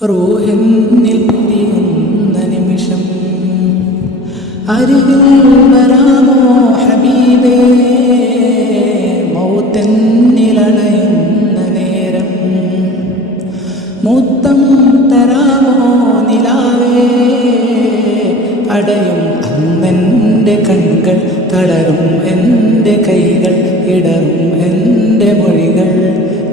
റൂഹെന്നിൽ പിരിയുന്ന നിമിഷം അരികിൽ വരാമോ ഹബീബേ, മൗത്തെന്നിലണയുന്ന നേരം മുത്തം തരാമോ നിലാവേ, അടയും അന്നെൻ്റെ കൺകൾ തളരും എൻ്റെ കൈകൾ ഇടറും എൻ്റെ മൊഴികൾ.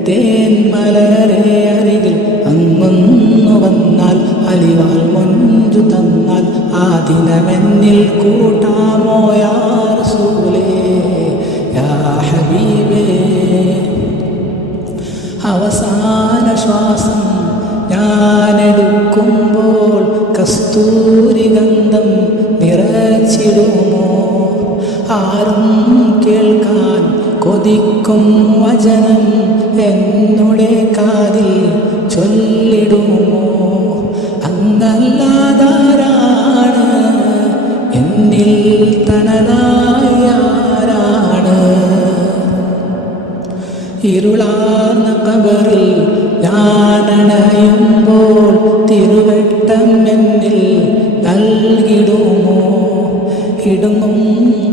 തേൻ മലരെ അരികിൽ അങ്ങൊന്നു വന്നാൽ അലിവാൽ മൊഞ്ചു തന്നാൽ ആ ദിനമെന്നിൽ കൂട്ടാമോ യാ റസൂലേ യാ ഹബീബേ. അവസാന ശ്വാസം ഞാനെടുക്കുമ്പോൾ കസ്തൂരി ഗന്ധം നിറച്ചിടുമോ, ആരും കേൾക്കാൻ കൊതിക്കും വചനം എന്നുടെ കാതിൽ ചൊല്ലിടുമോ. അങ്ങല്ലാതാരാണ് എന്നിൽ തണലായാരാണ്. ഇരുളാർന്ന ഖബറിൽ ഞാനണയുമ്പോൾ തിരുവട്ടം എന്നിൽ നൽകിടുമോ. ഇടുങ്ങും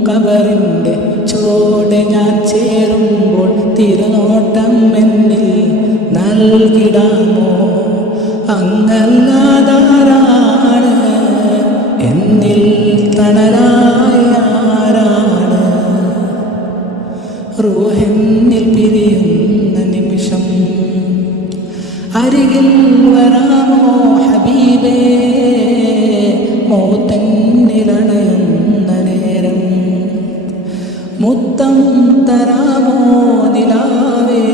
ഖബറിൻ്റെ ചോടെ ഞാൻ ചേരുമ്പോൾ തിരുനോട്ടം എന്നിൽ നൽകിടാമോ. അങ്ങല്ലാതാരാണ് എന്നിൽ തണലായാരാണ്. റൂഹെന്നിൽ പിരിയുന്ന നിമിഷം അരികിൽ വരാമോ ഹബീബേ, മൗത്തെന്നിലണയുന്ന നേരം മുത്തം തരാമോ നിലാവേ,